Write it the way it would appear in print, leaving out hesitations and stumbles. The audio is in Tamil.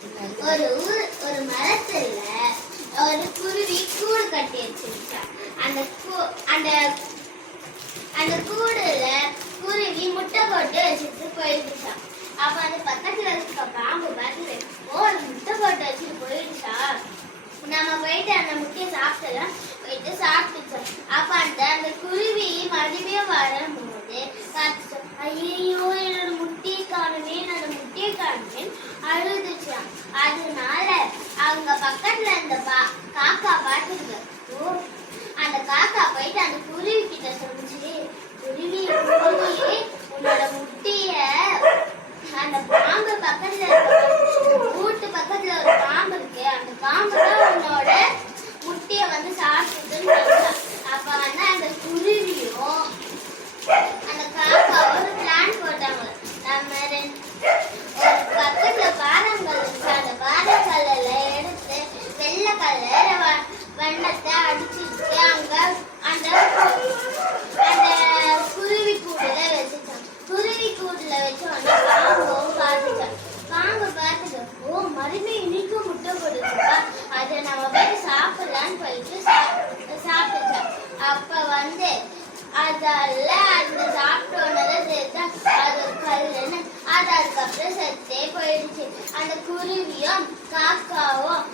ஒரு மரத்துல ஒரு குருவி கூடு கட்டி வச்சிருக்கா. அந்த கூடுல குருவி முட்டை போட்டு வச்சுட்டு போயிடுச்சான். அப்ப அந்த பக்கத்துல இருக்க பாம்பு பார்த்து, ஒரு முட்டை போட்டு வச்சுட்டு போயிடுச்சா, நம்ம போயிட்டு அந்த முட்டையை சாப்பிட்டலாம் போயிட்டு சாப்பிட்டுச்சோம். அப்ப அந்த குருவி மறுபடியும் வரும்போது பார்த்துச்சோம், ஐயோ என்னோட முட்டையை காணுவேன், அந்த முட்டையை காணுவேன் அழுதுச்சான். அதனால அவங்க பக்கத்துல அந்த காக்கா பார்த்துருக்கு. அந்த காக்கா போயிட்டு அந்த குருவி கிட்ட சொல்லிச்சு, குருவி உன்னோட முட்டைய அந்த பாம்பு பக்கத்துல வீட்டு பக்கத்துல ஒரு பாம்பு இருக்கு, அந்த பாம்பு தான் உன்னோட முட்டைய சாப்பிட்டுன்னு சொல்றா. அப்ப அந்த குருவியும் அந்த காக்காவும் ஒரு பிளான் போட்டாங்க. நம்ம ஒரு பக்கத்துல பாறாங்கல் இருக்கு, அந்த பாறாங்கல்ல எடுத்து வெள்ளை கலர் வண்ணத்தை அடிச்சுட்டு அங்க அந்த குருவி கூடுல வச்சுட்டான். குருவி கூடுல வச்சு பாம்பும் பார்த்துட்டான். பாம்பு பார்த்துட்டு, ஓ மறுபடியும் இன்னைக்கும் முட்டை போட்டுருக்கா, அதை நம்ம போய் சாப்பிடலான்னு போயிட்டு சாப்பிட்டுச்சான். அப்ப அதெல்லாம் அந்த சாப்பிட்டோன்னதான் சேர்த்தா அது ஒரு கல்லுன்னு அது அதுக்கப்புறம் செத்தே போயிடுச்சு. அந்த குருவியும் காக்காவும்